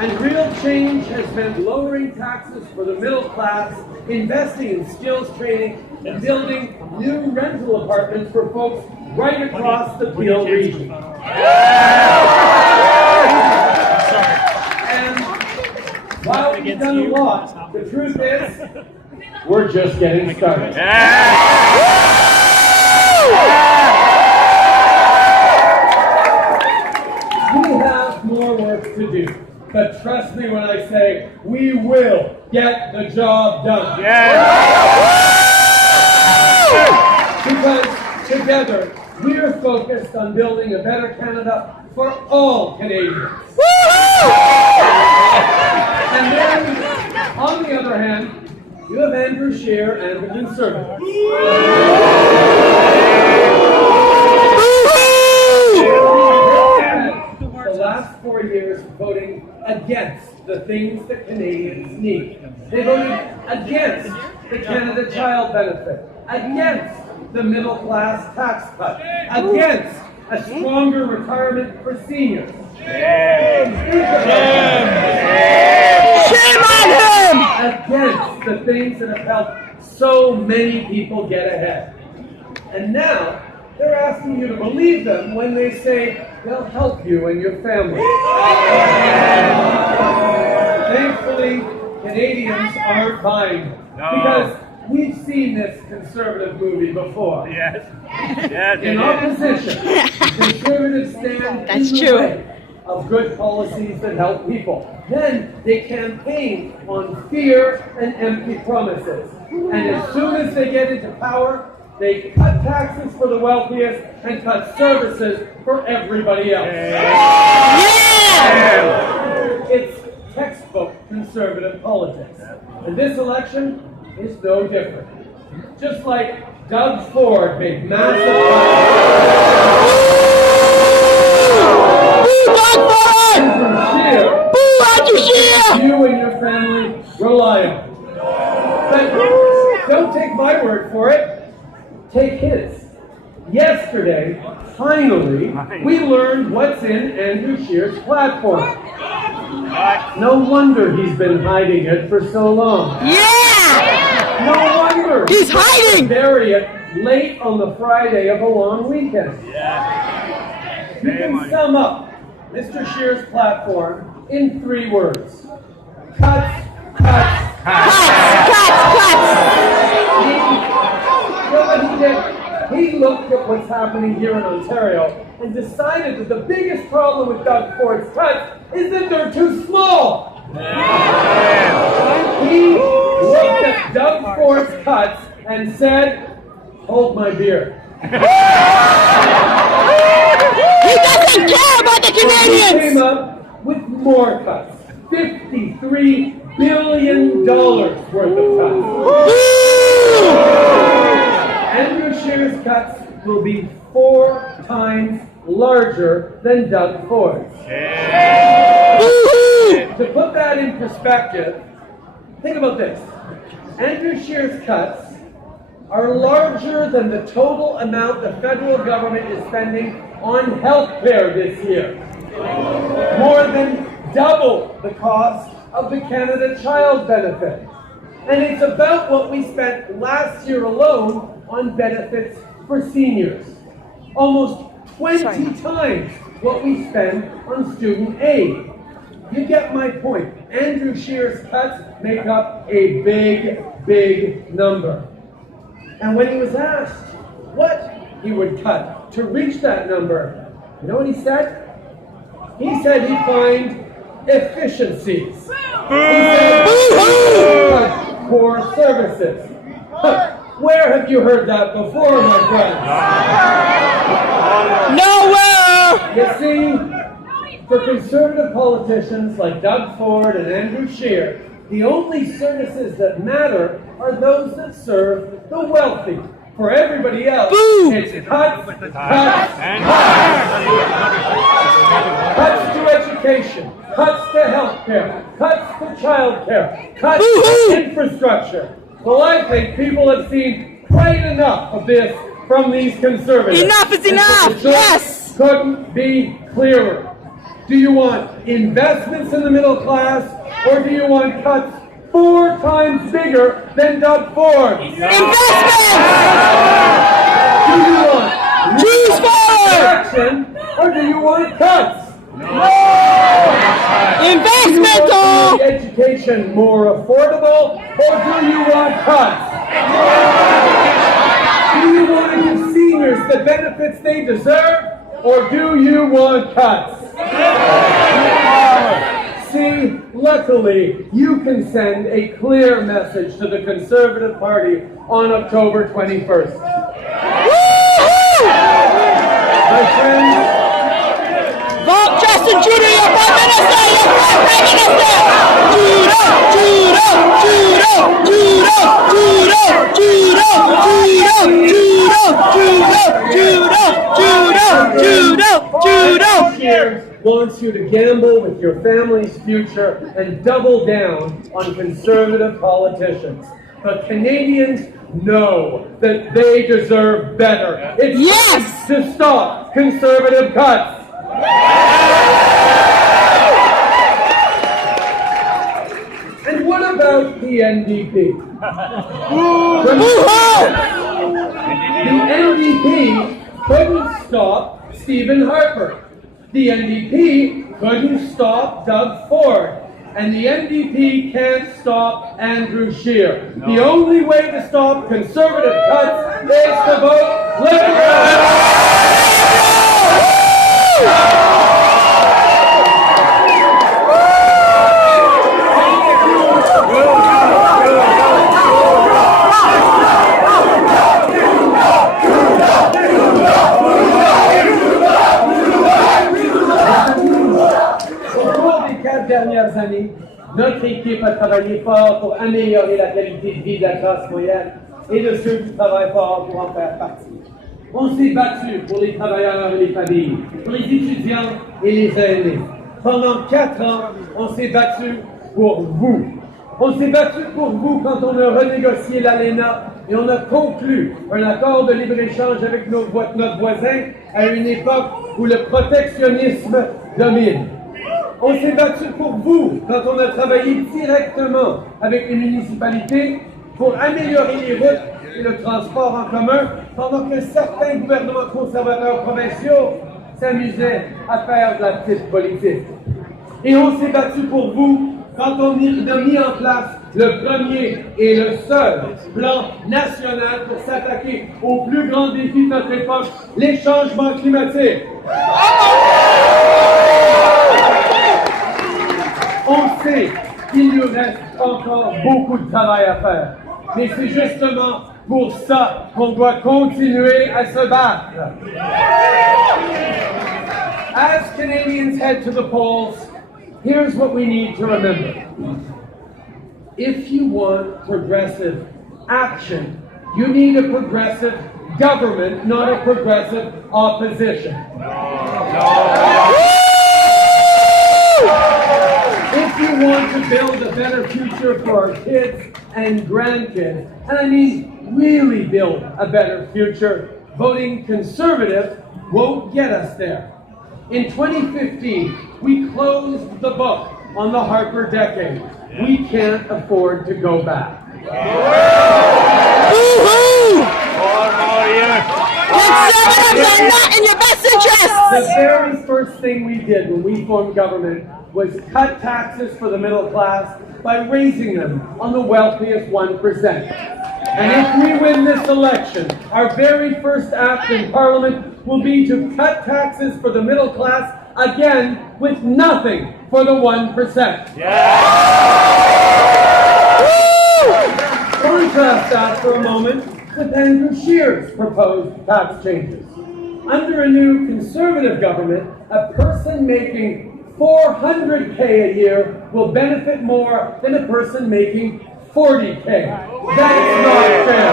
And real change has meant lowering taxes for the middle class, investing in skills training, and building new rental apartments for folks right across the Peel region. And while we've done a lot, the truth is, we're just getting started. We have more work to do, but trust me when I say we will get the job done. Because together, we are focused on building a better Canada for all Canadians. And then, on the other hand, you have Andrew Scheer and the Conservatives. The last 4 years voting against the things that Canadians need. They voted against the Canada Child Benefit, against the middle class tax cut, against a stronger retirement for seniors. Shame on him! Against the things that have helped so many people get ahead. And now, they're asking you to believe them when they say they'll help you and your family. Thankfully, Canadians aren't buying them. Because we've seen this Conservative movie before. In opposition, Conservatives stand in the way of good policies that help people. Then they campaign on fear and empty promises. And as soon as they get into power, they cut taxes for the wealthiest and cut services for everybody else. It's textbook Conservative politics. And this election is no different. Just like Doug Ford made massive you and your family rely on. But don't take my word for it. Take his. Yesterday, finally, we learned what's in Andrew Scheer's platform. No wonder he's been hiding it for so long. No wonder he's hiding! Bury it late on the Friday of a long weekend. You can sum up Mr. Scheer's platform in 3 words. Cuts, cuts, cuts, cuts, cuts! He looked at what's happening here in Ontario and decided that the biggest problem with Doug Ford's cuts is that they're too small. He looked at Doug Ford's cuts and said, hold my beer. He doesn't care about the Canadians! He came up with more cuts. $53 billion worth of cuts. Andrew Scheer's cuts will be 4 times larger than Doug Ford's. To put that in perspective, think about this. Andrew Scheer's cuts are larger than the total amount the federal government is spending on health care this year. More than double the cost of the Canada Child Benefit. And it's about what we spent last year alone on benefits for seniors. Almost 20 times what we spend on student aid. You get my point. Andrew Scheer's cuts make up a big, big number. And when he was asked what he would cut to reach that number, you know what he said? He said he'd find efficiencies. He said he'd cut core services. Where have you heard that before, my friends? Nowhere! You see, for Conservative politicians like Doug Ford and Andrew Scheer, the only services that matter are those that serve the wealthy. For everybody else, it's cuts, cuts, cuts. Cuts to education, cuts to health care, cuts to child care, cuts to infrastructure. Well, I think people have seen quite enough of this from these Conservatives. Enough is enough, yes! Couldn't be clearer. Do you want investments in the middle class, or do you want cuts 4 times bigger than Doug Ford's? Investment! Do you want Choose Ford! action, or do you want cuts? Investment! Do you want education more affordable, or do you want cuts? Do you want to give seniors the benefits they deserve, or do you want cuts? See, luckily, you can send a clear message to the Conservative Party on October 21st. My friends, Vote Justin Trudeau, your Prime Minister! Your Prime Minister! Trudeau! Trudeau! Trudeau! Trudeau! Trudeau! Trudeau! Trudeau! Trudeau! Trudeau! Trudeau! Cheers wants you to gamble with your family's future and double down on Conservative politicians. The Canadians know that they deserve better. It's Yes! time to stop Conservative cuts. And what about the NDP? The NDP couldn't stop Stephen Harper. The NDP couldn't stop Doug Ford. And the NDP can't stop Andrew Scheer. The only way to stop Conservative cuts is to vote Liberal. Dernières années, notre équipe a travaillé fort pour améliorer la qualité de vie de la classe moyenne et de ceux qui travaillent fort pour en faire partie. On s'est battu pour les travailleurs et les familles, pour les étudiants et les aînés. Pendant 4 ans, on s'est battu pour vous. On s'est battu pour vous quand on a renégocié l'ALENA et on a conclu un accord de libre-échange avec notre voisin à une époque où le protectionnisme domine. On s'est battu pour vous quand on a travaillé directement avec les municipalités pour améliorer les routes et le transport en commun, pendant que certains gouvernements conservateurs provinciaux s'amusaient à faire de la petite politique. Et on s'est battu pour vous quand on a mis en place le premier et le seul plan national pour s'attaquer au plus grand défi de notre époque, les changements climatiques. On sait qu'il nous reste encore beaucoup de travail à faire. Mais c'est justement pour ça qu'on doit continuer à se battre. As Canadians head to the polls, here's what we need to remember. If you want progressive action, you need a progressive government, not a progressive opposition. If you want to build a better future for our kids and grandkids, and I mean really build a better future, voting Conservative won't get us there. In 2015, we closed the book on the Harper decade. We can't afford to go back. Conservatives are not in your best interest! The very first thing we did when we formed government was cut taxes for the middle class by raising them on the wealthiest 1%. And if we win this election, our very first act in Parliament will be to cut taxes for the middle class again with nothing for the 1%. Contrast that for a moment with Andrew Scheer's proposed tax changes. Under a new Conservative government, a person making $400K a year will benefit more than a person making $40K. That's not fair.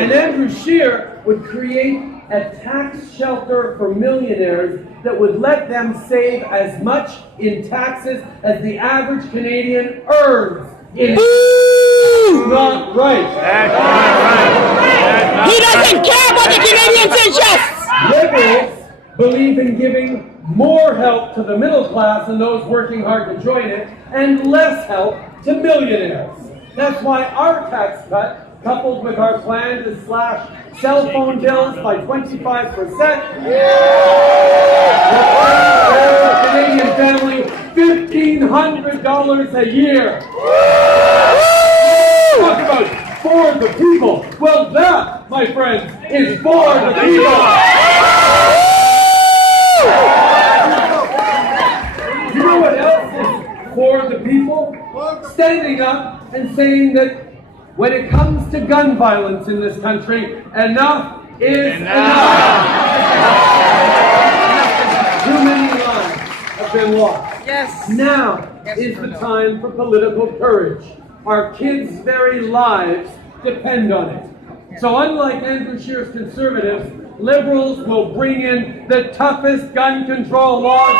And Andrew Scheer would create a tax shelter for millionaires that would let them save as much in taxes as the average Canadian earns. It's not right. He doesn't care about the Canadians' interests! Liberals believe in giving more help to the middle class and those working hard to join it, and less help to millionaires. That's why our tax cut, coupled with our plan to slash cell phone bills by 25%, will pay a Canadian family $1,500 a year. Talk about for the people. Well, that, my friends, is for the people. You know what else is for the people? Standing up and saying that when it comes to gun violence in this country, enough is enough. Too many lives have been lost. Yes. Now is the time for political courage. Our kids' very lives depend on it. So unlike Andrew Scheer's Conservatives, Liberals will bring in the toughest gun control laws.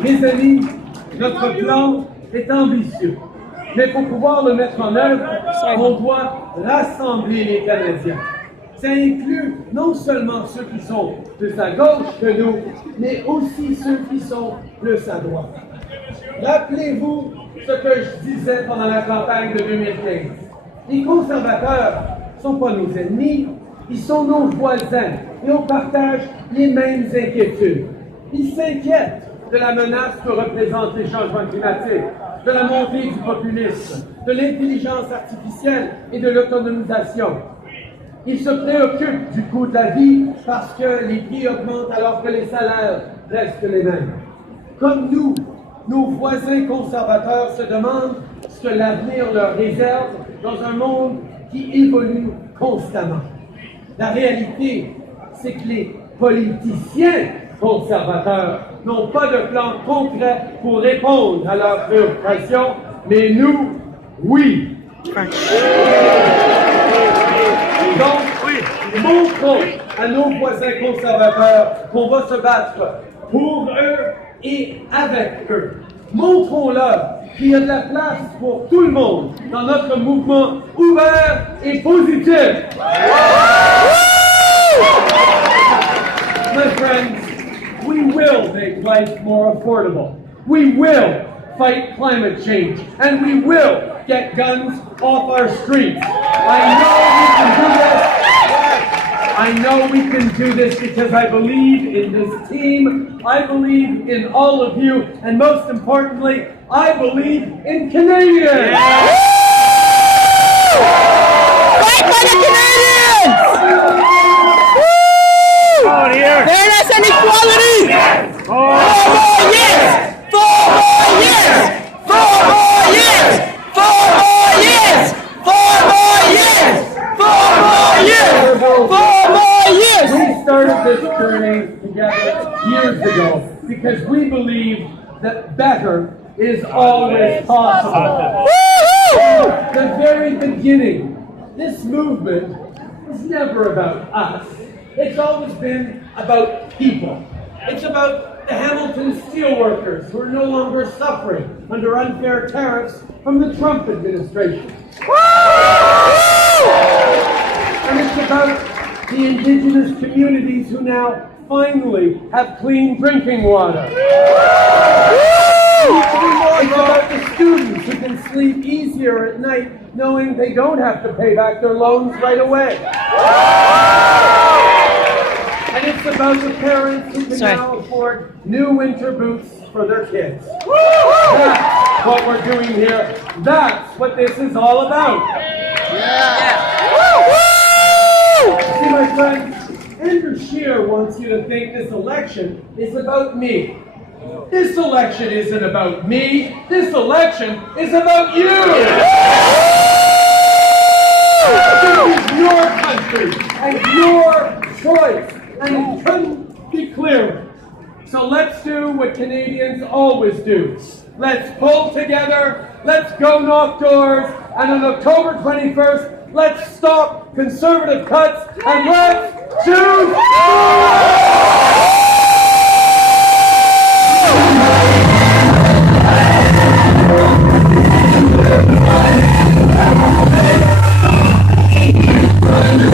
Mes amis, notre plan est ambitieux. Mais pour pouvoir le mettre en œuvre, on doit rassembler les Canadiens. Ça inclut non seulement ceux qui sont plus à gauche que nous, mais aussi ceux qui sont plus à droite. Rappelez-vous ce que je disais pendant la campagne de 2015. Les conservateurs ne sont pas nos ennemis, ils sont nos voisins et on partage les mêmes inquiétudes. Ils s'inquiètent de la menace que représentent les changements climatiques, de la montée du populisme, de l'intelligence artificielle et de l'autonomisation. Ils se préoccupent du coût de la vie parce que les prix augmentent alors que les salaires restent les mêmes. Comme nous, nos voisins conservateurs se demandent ce que l'avenir leur réserve dans un monde qui évolue constamment. La réalité, c'est que les politiciens conservateurs n'ont pas de plan concret pour répondre à leurs préoccupations, mais nous, oui. Donc, montrons à nos voisins conservateurs qu'on va se battre pour eux et avec eux. Montrons-leur qu'il y a de la place pour tout le monde dans notre mouvement ouvert et positif. My friends, we will make life more affordable. We will fight climate change, and we will get guns off our streets. I know we can do this because I believe in this team, I believe in all of you, and most importantly, I believe in Canadians! Fight for the Canadians! Fairness and equality! 4 more years! 4 more years! 4 more years! 4 more years! 4 more years! 4 more years! 4 more years! We started this journey together years ago because we believe that better is always possible. From the very beginning, this movement was never about us. It's always been about people. It's about the Hamilton steelworkers who are no longer suffering under unfair tariffs from the Trump administration. And it's about the indigenous communities who now finally have clean drinking water. It's about the students who can sleep easier at night knowing they don't have to pay back their loans right away. And it's about the parents who can now afford new winter boots for their kids. That's what we're doing here. That's what this is all about. See, my friends, Andrew Scheer wants you to think this election is about me. This election isn't about me. This election is about you. This is your country and your choice, and it couldn't be clearer. So let's do what Canadians always do. Let's pull together, let's go knock doors, and on October 21st, let's stop Conservative cuts and let's choose